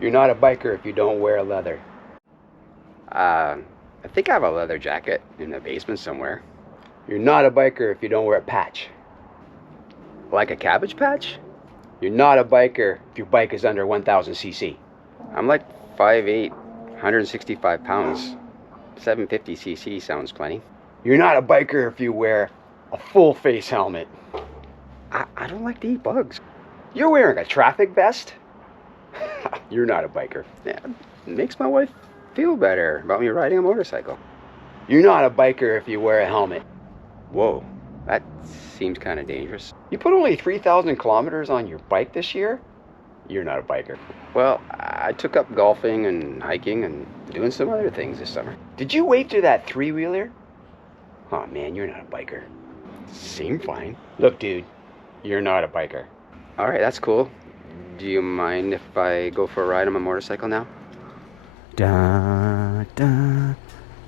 You're not a biker if you don't wear leather. I think I have a leather jacket in the basement somewhere. You're not a biker if you don't wear a patch. Like a cabbage patch? You're not a biker if your bike is under 1000 cc. I'm like 5'8", 165 pounds. 750 cc sounds plenty. You're not a biker if you wear a full face helmet. I don't like to eat bugs. You're wearing a traffic vest? You're not a biker. Yeah, it makes my wife feel better about me riding a motorcycle. You're not a biker if you wear a helmet. Whoa, that seems kind of dangerous. You put only 3,000 kilometers on your bike this year? You're not a biker. Well, I took up golfing and hiking and doing some other things this summer. Did you wave to that three-wheeler? Oh man, you're not a biker. Seemed fine. Look, dude, you're not a biker. All right, that's cool. Do you mind if I go for a ride on my motorcycle now? Da da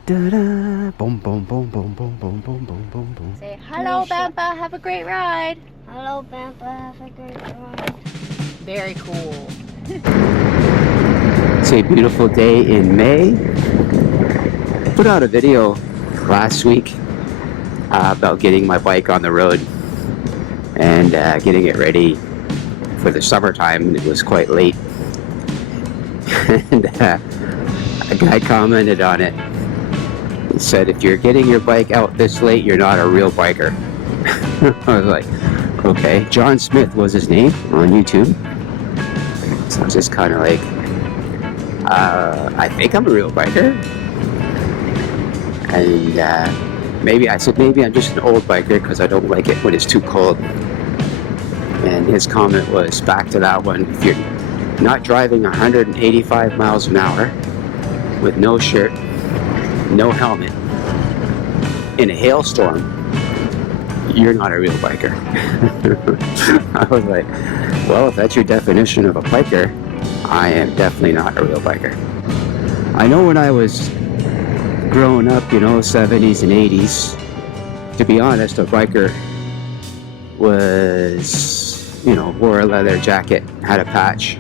da da, boom boom boom boom boom boom boom boom boom boom. Say hello, Bampa. Have a great ride. Hello, Bampa. Have a great ride. Very cool. It's a beautiful day in May. Put out a video last week about getting my bike on the road and getting it ready for the summertime. It was quite late. And a guy commented on it. He said, if you're getting your bike out this late, you're not a real biker. I was like, okay. John Smith was his name on YouTube. So I was just kind of like, I think I'm a real biker. And maybe I'm just an old biker because I don't like it when it's too cold. And his comment was back to that one. If you're not driving 185 miles an hour with no shirt, no helmet, in a hailstorm, you're not a real biker. I was like, well, if that's your definition of a biker, I am definitely not a real biker. I know when I was growing up, 70s and 80s, to be honest, a biker was, wore a leather jacket, had a patch,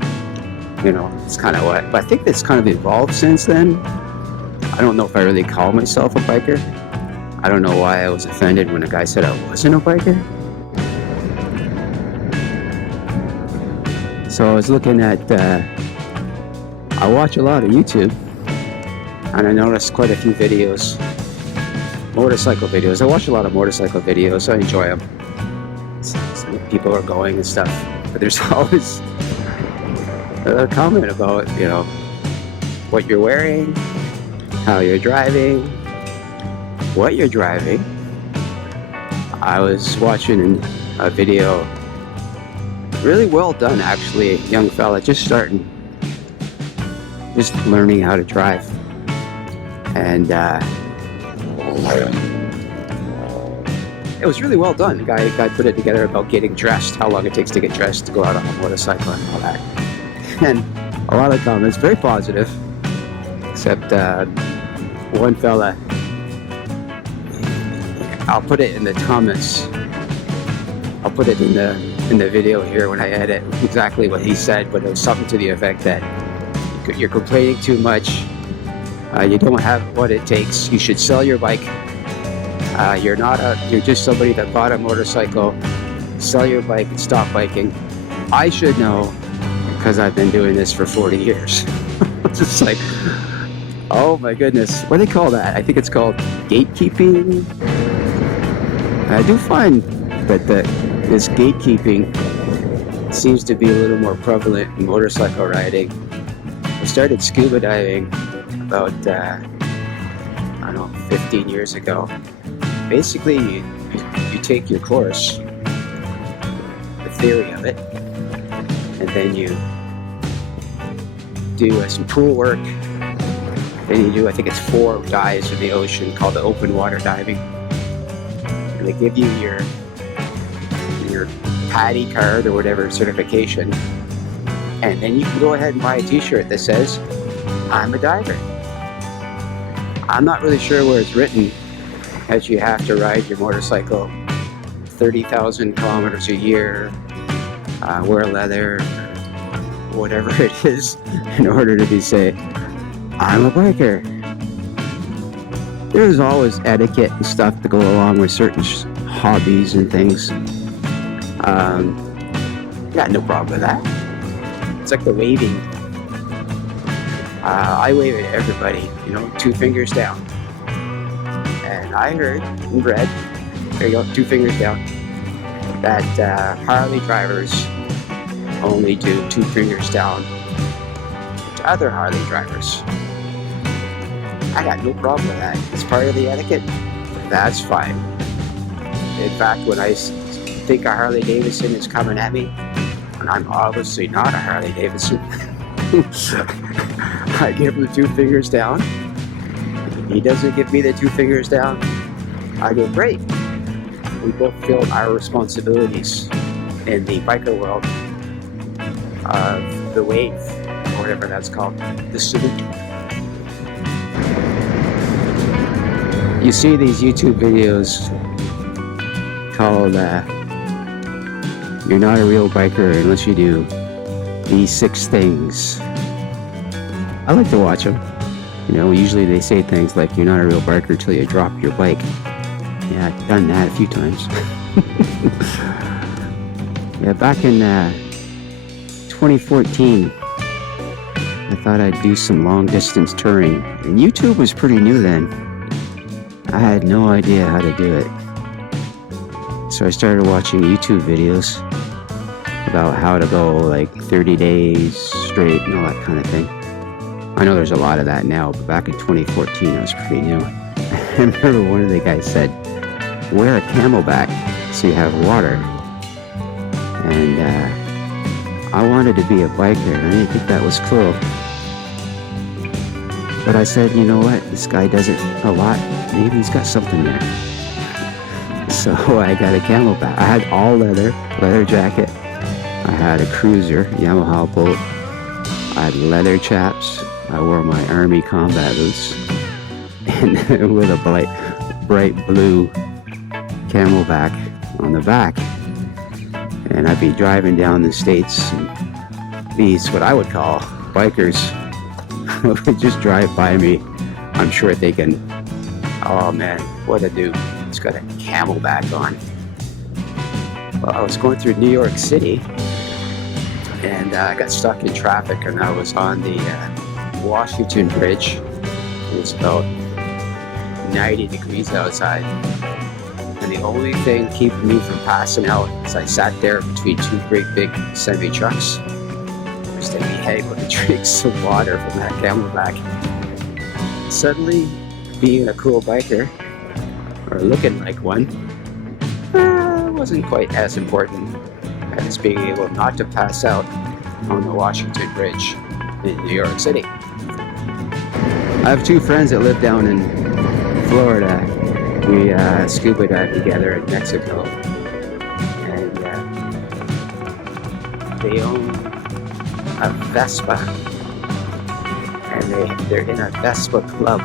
it's kind of what, but I think that's kind of evolved since then. I don't know if I really call myself a biker. I don't know why I was offended when a guy said I wasn't a biker. So I was looking at, I watch a lot of YouTube, and I noticed quite a few videos, motorcycle videos. I watch a lot of motorcycle videos, I enjoy them. Some people are going and stuff, but there's always a comment about, what you're wearing, how you're driving, what you're driving. I was watching a video, really well done actually, a young fella just learning how to drive. And it was really well done. The guy put it together about getting dressed, how long it takes to get dressed to go out on a motorcycle and all that. And a lot of comments, very positive, except one fella, I'll put it in the comments, I'll put it in the video here when I edit exactly what he said, but it was something to the effect that you're complaining too much, you don't have what it takes, you should sell your bike, you're just somebody that bought a motorcycle, sell your bike and stop biking. I should know because I've been doing this for 40 years. It's just like, oh my goodness, what do they call that? I think it's called gatekeeping. I do find that this gatekeeping seems to be a little more prevalent in motorcycle riding. I started scuba diving about, 15 years ago. Basically, you take your course, the theory of it, and then you do some pool work. Then you do, I think it's 4 dives in the ocean called the open water diving. And they give you your PADI card or whatever certification. And then you can go ahead and buy a t-shirt that says, I'm a diver. I'm not really sure where it's written that you have to ride your motorcycle 30,000 kilometers a year, wear leather, whatever it is in order to be say, I'm a biker. There's always etiquette and stuff to go along with certain hobbies and things. Got no problem with that. It's like the waving. I wave at everybody, 2 fingers down. And I heard and read, there you go, 2 fingers down, that Harley drivers only do 2 fingers down to other Harley drivers. I got no problem with that. It's part of the etiquette. That's fine. In fact, when I think a Harley Davidson is coming at me, and I'm obviously not a Harley Davidson, I give him the 2 fingers down. If he doesn't give me the 2 fingers down, I go, great. We both feel our responsibilities in the biker world of the wave, or whatever that's called, the salute. You see these YouTube videos called You're Not a Real Biker Unless You Do These 6 Things. I like to watch them. Usually they say things like, you're not a real biker till you drop your bike. Yeah, I've done that a few times. Yeah, back in 2014, I thought I'd do some long distance touring. And YouTube was pretty new then. I had no idea how to do it. So I started watching YouTube videos about how to go like 30 days straight and all that kind of thing. I know there's a lot of that now, but back in 2014 it was pretty new. I remember one of the guys said, wear a camelback so you have water. And I wanted to be a biker, and I didn't think that was cool. But I said, you know what, this guy does it a lot, maybe he's got something there. So I got a camelback. I had all leather jacket. I had a cruiser, Yamaha boat. I had leather chaps. I wore my army combat boots. And with a bright blue camelback on the back. And I'd be driving down the States, and these, what I would call bikers, would just drive by me. I'm sure thinking, oh man, what a dude. He's got a camelback on. Well, I was going through New York City, and I got stuck in traffic, and I was on the Washington Bridge. It was about 90 degrees outside. And the only thing keeping me from passing out is I sat there between 2 great big semi-trucks. I was thinking, hey, I'm going to drink some water from that camelback. Suddenly, being a cool biker, or looking like one, wasn't quite as important as being able not to pass out on the Washington Bridge in New York City. I have 2 friends that live down in Florida. We scuba dive together in Mexico, and they own a Vespa, and they're in a Vespa club.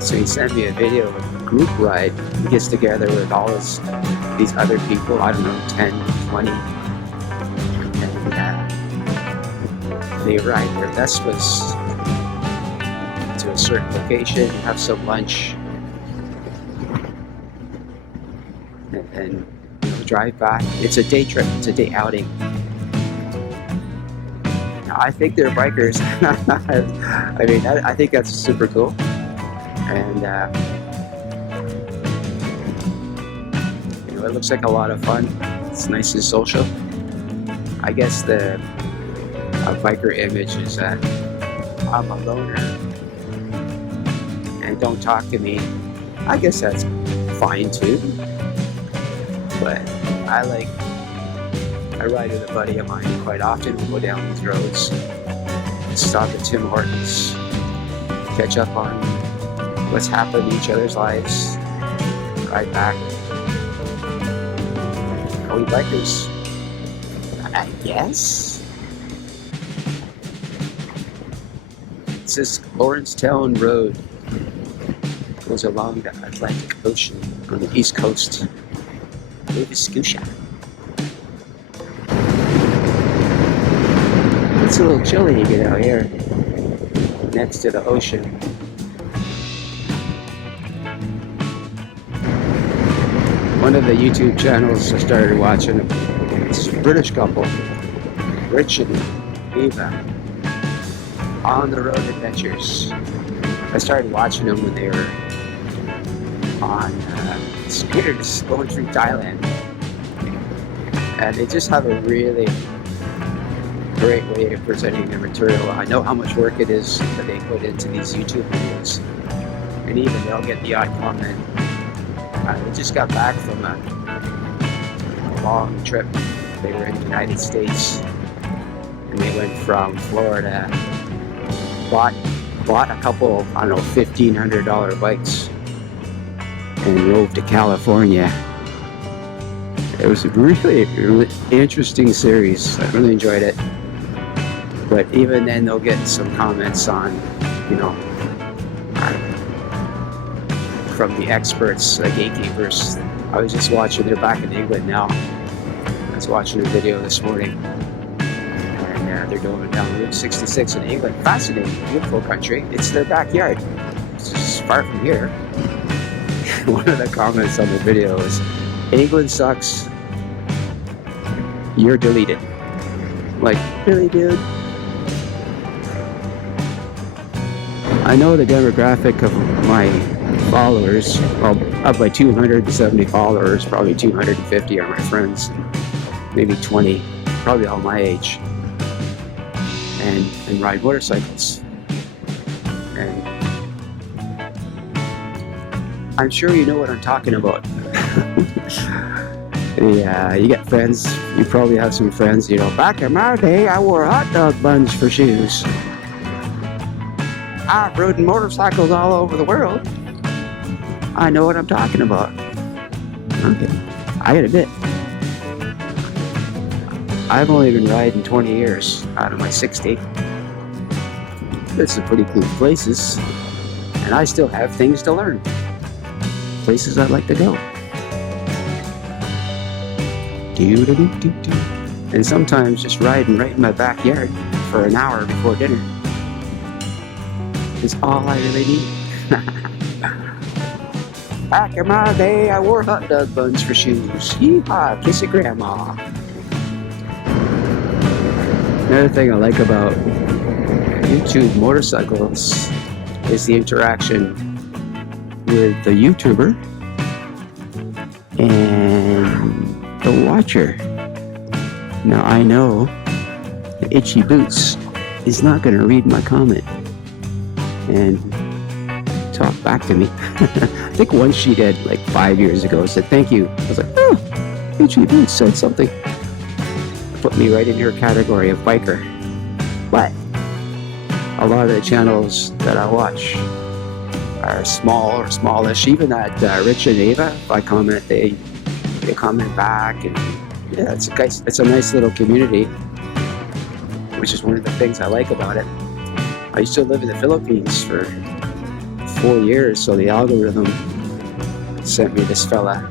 So he sent me a video of a group ride. He gets together with all these other people, I don't know, 10, 20, and they ride their Vespas to a certain location, have some lunch, and drive back. It's a day trip, it's a day outing. Now, I think they're bikers. I mean, I think that's super cool. And it looks like a lot of fun. It's nice and social. I guess the biker image is that I'm a loner and don't talk to me. I guess that's fine too. But I ride with a buddy of mine quite often. We go down these roads, stop at Tim Hortons, catch up on what's happened in each other's lives, ride back. Are we bikers? I guess. It says Lawrencetown Road. Goes along the Atlantic Ocean on the east coast of Scotia. It's a little chilly to get out here next to the ocean. One of the YouTube channels I started watching, it's a British couple, Rich and Eva, on the road adventures. I started watching them when they were on scooters going through Thailand, and they just have a really great way of presenting their material. I know how much work it is that they put into these YouTube videos, and even they'll get the odd comment. They just got back from a long trip. They were in the United States, and they went from Florida, bought a couple, I don't know, $1,500 bikes, and drove to California. It was a really interesting series. I really enjoyed it. But even then, they'll get some comments on, you know, from the experts, the gatekeepers. I was just watching, they're back in England now. I was watching a video this morning, and they're going down Route 66 in England. Fascinating, beautiful country. It's their backyard. It's just far from here. One of the comments on the video is, England sucks, you're deleted. Like, really, dude? I know the demographic of my followers. Well, of my 270 followers, probably 250 are my friends, maybe 20, probably all my age, and ride motorcycles. And I'm sure you know what I'm talking about. Yeah, you get friends, you probably have some friends, you know, back in my day I wore hot dog buns for shoes. I've ridden motorcycles all over the world. I know what I'm talking about. Okay, I gotta admit, I've only been riding 20 years out of my 60. There's some pretty cool places, and I still have things to learn. Places I'd like to go. And sometimes just riding right in my backyard for an hour before dinner is all I really need. Back in my day, I wore hot dog buns for shoes. Yeehaw, kiss it, grandma. Another thing I like about YouTube motorcycles is the interaction with the YouTuber and the watcher. Now I know the Itchy Boots is not going to read my comment and talk back to me. I think once she did, like 5 years ago, said thank you. I was like, oh, Itchy Boots said something. Put me right in her category of biker. But a lot of the channels that I watch are small or smallish. Even at Rich and Ava, if I comment, they comment back, and yeah, it's a nice little community, which is one of the things I like about it. I used to live in the Philippines for 4 years, so the algorithm sent me this fella,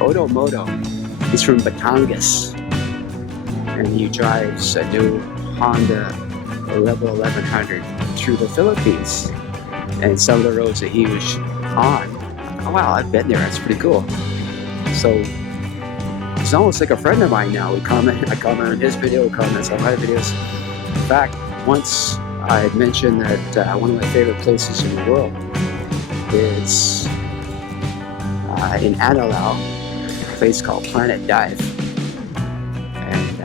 Odo Moto. He's from Batangas, and he drives a new Honda Rebel 1100 through the Philippines, and some of the roads that he was on, oh wow, I've been there, that's pretty cool. So he's almost like a friend of mine now. I comment on his video, comments on my videos. In fact, once I had mentioned that one of my favorite places in the world is in Anilao, a place called Planet Dive. And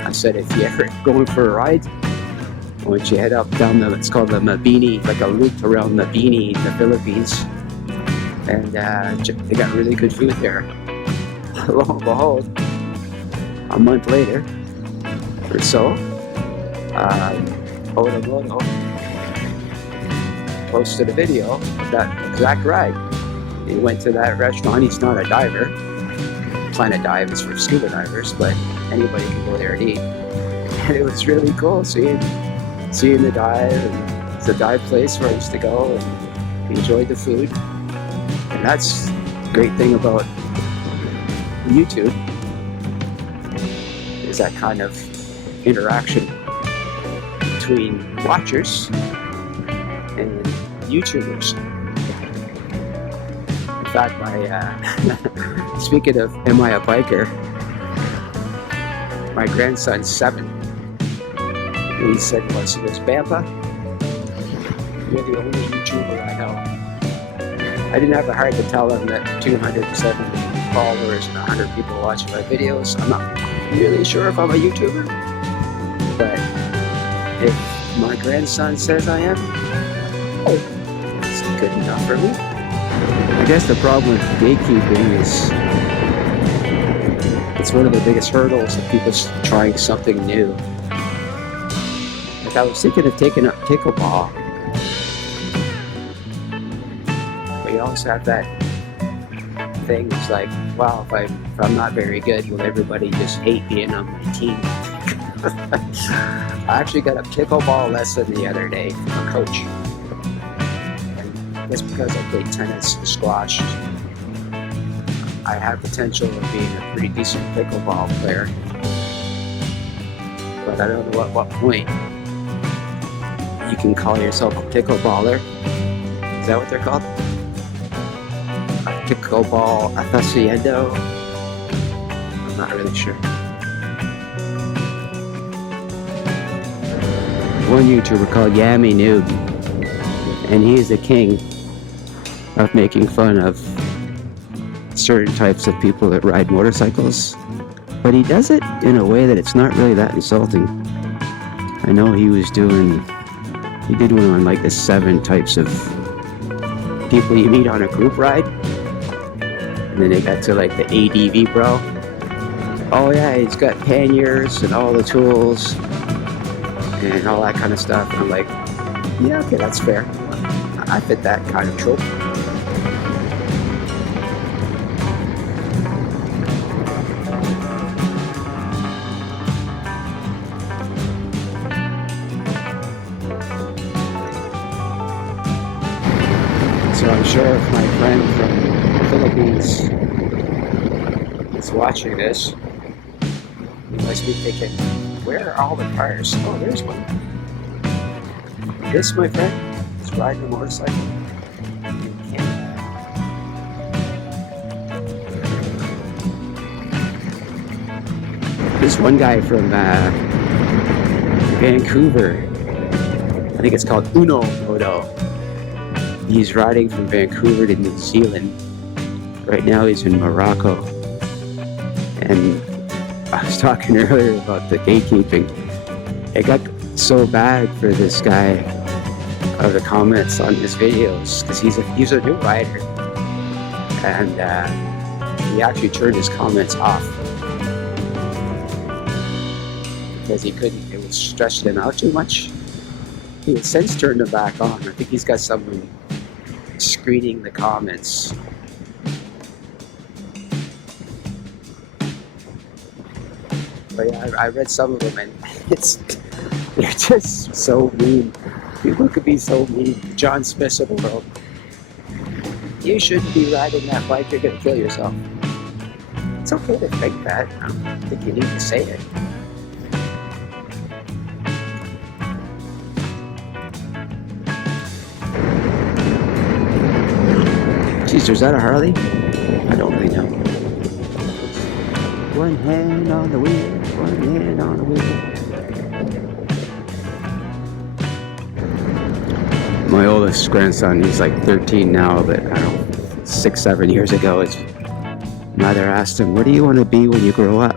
I said, if you're ever going for a ride, why don't you head up down it's called the Mabini, like a loop around Mabini in the Philippines. And they got really good food there. Lo and behold, a month later or so, Odamoto posted a video of that exact ride. He went to that restaurant. He's not a diver. Planet Dive is for scuba divers, but anybody can go there and eat. And it was really cool seeing the dive. And it's a dive place where I used to go, and we enjoyed the food. And that's the great thing about YouTube is that kind of interaction between watchers and YouTubers. In fact, speaking of am I a biker, my grandson's 7. And he said, he goes, Bampa, you're the only YouTuber I know. I didn't have a heart to tell him that 270 followers and 100 people watching my videos. I'm not really sure if I'm a YouTuber, but if my grandson says I am, oh, it's good enough for me. I guess the problem with gatekeeping is it's one of the biggest hurdles of people trying something new. Like I was thinking of taking up pickleball. But you also have that thing, it's like, wow, if I'm not very good, will everybody just hate being on my team? I actually got a pickleball lesson the other day from a coach. And that's because I played tennis and squash. I have potential of being a pretty decent pickleball player. But I don't know at what point you can call yourself a pickleballer. Is that what they're called? A pickleball aficionado? I'm not really sure. One YouTuber called Yami Noob, and he is the king of making fun of certain types of people that ride motorcycles, but he does it in a way that it's not really that insulting. I know he did one on like the 7 types of people you meet on a group ride, and then they got to like the ADV bro. Oh yeah, he's got panniers and all the tools and all that kind of stuff. And I'm like, yeah, okay, that's fair. I fit that kind of trope. So I'm sure if my friend from the Philippines is watching this, he must be thinking, where are all the cars? Oh, there's one. This, my friend, is riding a motorcycle in Canada. This one guy from Vancouver, I think it's called Uno Moto. He's riding from Vancouver to New Zealand. Right now he's in Morocco. And I was talking earlier about the gatekeeping. It got so bad for this guy of the comments on his videos because he's a new rider, and he actually turned his comments off because he couldn't. It was stressing him out too much. He has since turned them back on. I think he's got someone screening the comments. But yeah, I read some of them, and they're just so mean. People could be so mean. John Smith's of the world. You shouldn't be riding that bike, you're going to kill yourself. It's okay to think that. I don't think you need to say it. Jeez, is that a Harley? I don't really know. One hand on the wheel, one hand on the wheel. My oldest grandson, he's like 13 now, but I don't know, 6, 7 years ago, his mother asked him, what do you want to be when you grow up?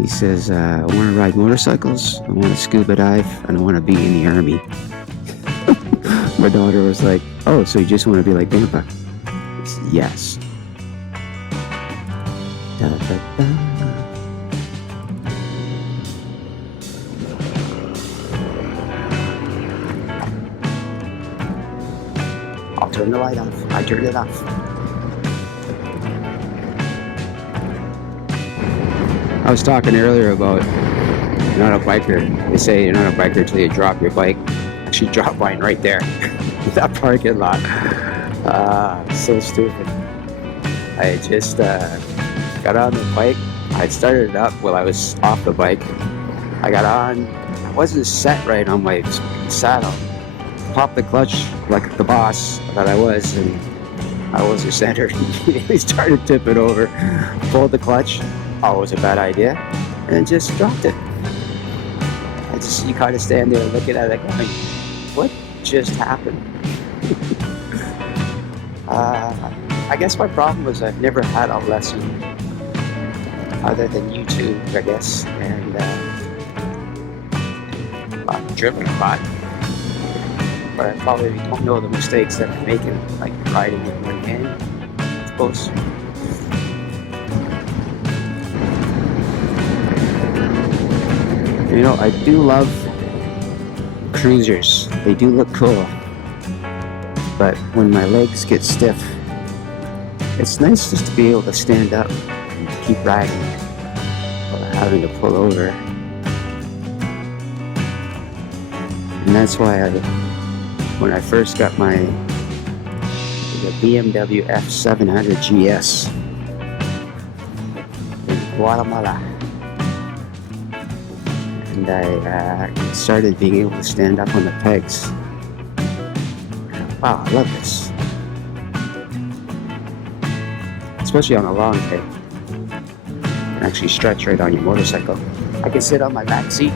He says, I want to ride motorcycles, I want to scuba dive, and I want to be in the army. My daughter was like, oh, so you just want to be like Grandpa? I said, yes. Da, da, da. I'll turn the light off. I turned it off. I was talking earlier about you're not a biker. They say you're not a biker until you drop your bike. She dropped mine right there. That parking lot. So stupid. I just got on the bike, I started it up while I was off the bike. I got on, I wasn't set right on my saddle. Popped the clutch like the boss that I was, and I wasn't centered. He started tipping over, pulled the clutch, always a bad idea, and then just dropped it. You kind of stand there looking at it going, what just happened? I guess my problem was I've never had a lesson other than YouTube, I guess, and I've driven a lot, but I probably don't know the mistakes that I'm making, like riding with one hand, I suppose. You know, I do love cruisers. They do look cool, but when my legs get stiff, it's nice just to be able to stand up and keep riding without having to pull over. And that's why when I first got the BMW F700 GS in Guatemala, and I started being able to stand up on the pegs. Wow, I love this. Especially on a long day. You can actually stretch right on your motorcycle. I can sit on my back seat.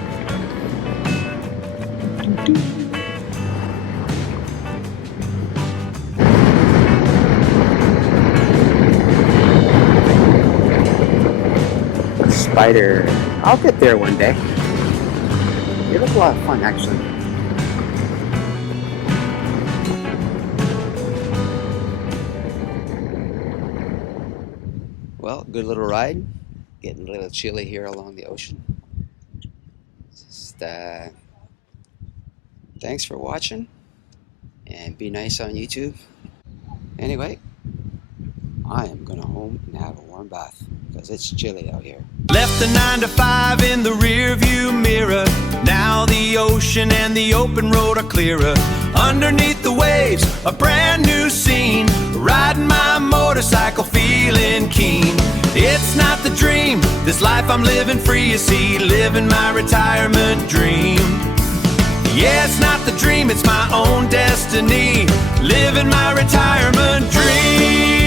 A spider. I'll get there one day. It looked a lot of fun, actually. Well, good little ride. Getting a little chilly here along the ocean. Just, thanks for watching, and be nice on YouTube. Anyway, I am gonna home and have a warm bath because it's chilly out here. Left the 9 to 5 in the rear view mirror. Now the ocean and the open road are clearer. Underneath the waves, a brand new scene. Riding my motorcycle, feeling keen. It's not the dream, this life I'm living free, you see. Living my retirement dream. Yeah, it's not the dream, it's my own destiny. Living my retirement dream.